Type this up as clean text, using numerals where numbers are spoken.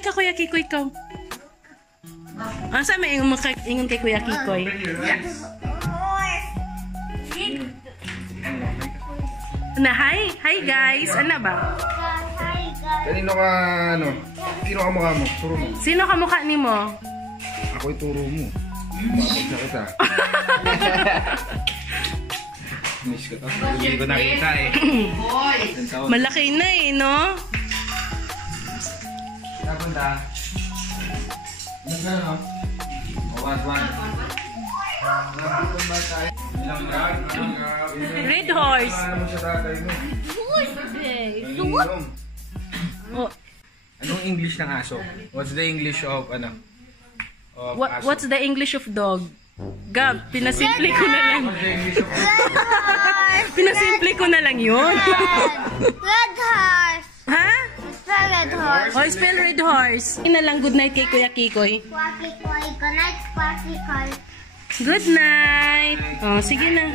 Hi ka Kuya Kikoy ikaw. Asa may ingon kay Kuya Kikoy? Yes. Na hi guys. Ano ba? Kanino ka, ano? Sino ka mukha mo? Turo mo. Sino ka mukha nimo? Ako'y turo mo. Bakit na kita? Miss ko to. Hindi ko nakita eh. Malaki na eh, no? Napunta. Nagkano, no? O, 1-1. Red horse. Ano mo sa tatay mo? Oh, Anong English ng aso? What's the English of, ano? Of aso? what's the English of dog? Gab, pinasimple ko na lang. What's the English of Pinasimple ko na lang yun. Red horse. Ha? Spell red horse. Oh, spell red horse. Ina lang, good night kay Kuya Kikoy. Quacky, good night, quacky, Good night. Oh, sige na.